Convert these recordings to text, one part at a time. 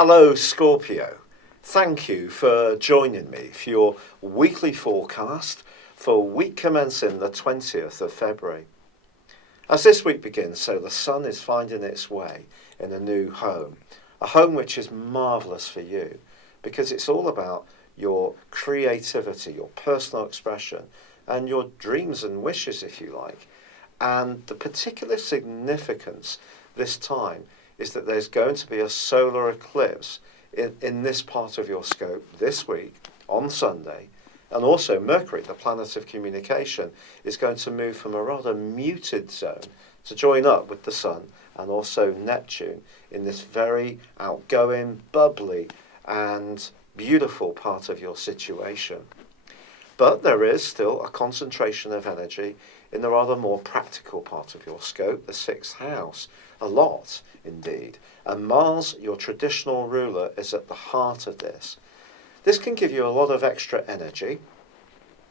Hello Scorpio, thank you for joining me for your weekly forecast for week commencing the 20th of February. As this week begins, so the sun is finding its way in a new home, a home which is marvellous for you because it's all about your creativity, your personal expression and your dreams and wishes, if you like. And the particular significance this time is that there's going to be a solar eclipse in this part of your scope this week on Sunday. And also Mercury, the planet of communication, is going to move from a rather muted zone to join up with the Sun and also Neptune in this very outgoing, bubbly and beautiful part of your situation. But there is still a concentration of energy in the rather more practical part of your scope, the sixth house. A lot, indeed. And Mars, your traditional ruler, is at the heart of this. This can give you a lot of extra energy,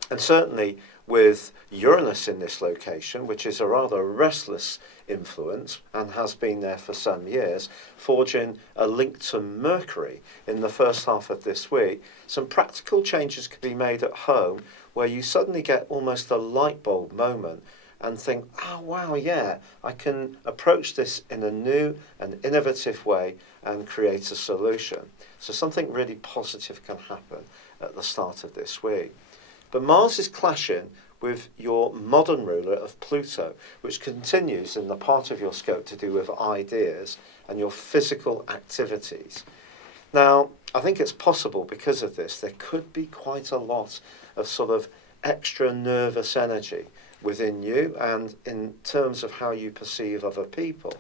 and certainly with Uranus in this location, which is a rather restless influence and has been there for some years, forging a link to Mercury in the first half of this week, some practical changes could be made at home where you suddenly get almost a light bulb moment and think, oh wow, yeah, I can approach this in a new and innovative way and create a solution. So something really positive can happen at the start of this week. But Mars is clashing with your modern ruler of Pluto, which continues in the part of your scope to do with ideas and your physical activities. Now, I think it's possible because of this, there could be quite a lot of sort of extra nervous energy within you and in terms of how you perceive other people.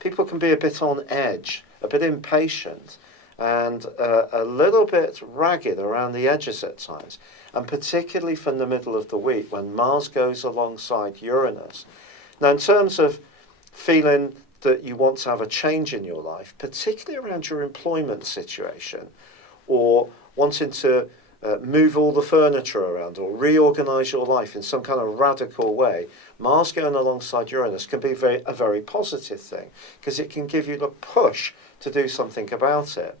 People can be a bit on edge, a bit impatient, and a little bit ragged around the edges at times. And particularly from the middle of the week when Mars goes alongside Uranus. Now, in terms of feeling that you want to have a change in your life, particularly around your employment situation, or wanting to move all the furniture around or reorganize your life in some kind of radical way, Mars going alongside Uranus can be a very positive thing because it can give you the push to do something about it.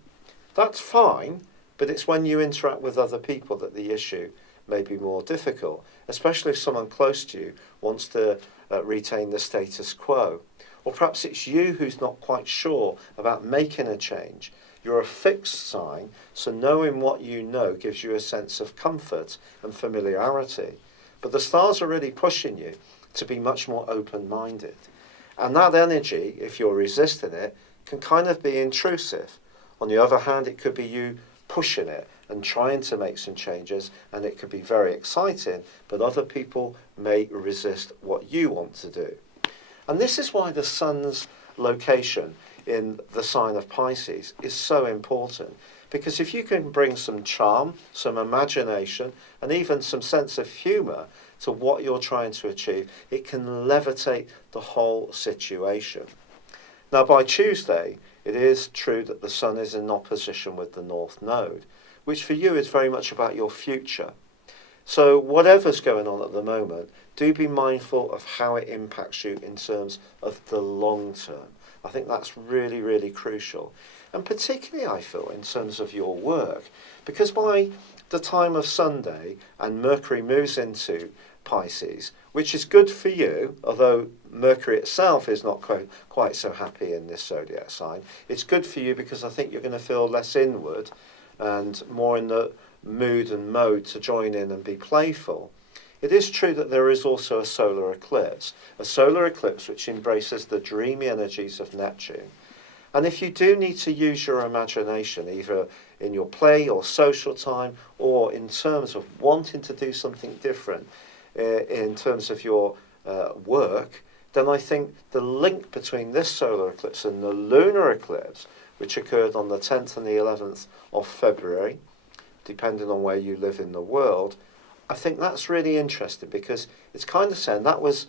That's fine, but it's when you interact with other people that the issue may be more difficult, especially if someone close to you wants to retain the status quo. Or perhaps it's you who's not quite sure about making a change. You're a fixed sign, so knowing what you know gives you a sense of comfort and familiarity. But the stars are really pushing you to be much more open-minded. And that energy, if you're resisting it, can kind of be intrusive. On the other hand, it could be you pushing it and trying to make some changes, and it could be very exciting, but other people may resist what you want to do. And this is why the Sun's location in the sign of Pisces is so important, because if you can bring some charm, some imagination, and even some sense of humour to what you're trying to achieve, it can levitate the whole situation. Now, by Tuesday, it is true that the Sun is in opposition with the North Node, which for you is very much about your future. So whatever's going on at the moment, do be mindful of how it impacts you in terms of the long term. I think that's really, really crucial. And particularly, I feel, in terms of your work, because by the time of Sunday and Mercury moves into Pisces, which is good for you, although Mercury itself is not quite so happy in this zodiac sign. It's good for you because I think you're going to feel less inward and more in the mood and mode to join in and be playful. It is true that there is also a solar eclipse which embraces the dreamy energies of Neptune. And if you do need to use your imagination, either in your play or social time, or in terms of wanting to do something different in terms of your work, then I think the link between this solar eclipse and the lunar eclipse, which occurred on the 10th and the 11th of February, depending on where you live in the world, I think that's really interesting because it's kind of saying that was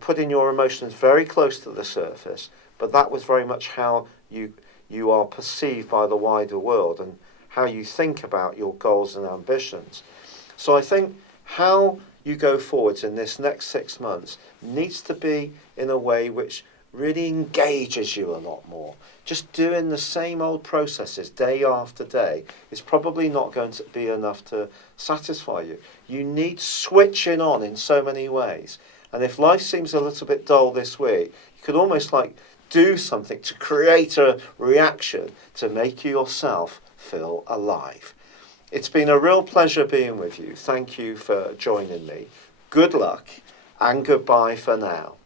putting your emotions very close to the surface, but that was very much how you are perceived by the wider world and how you think about your goals and ambitions. So I think how you go forwards in this next 6 months needs to be in a way which really engages you a lot more. Just doing the same old processes day after day is probably not going to be enough to satisfy you. You need switching on in so many ways. And if life seems a little bit dull this week, you could almost like do something to create a reaction to make yourself feel alive. It's been a real pleasure being with you. Thank you for joining me. Good luck and goodbye for now.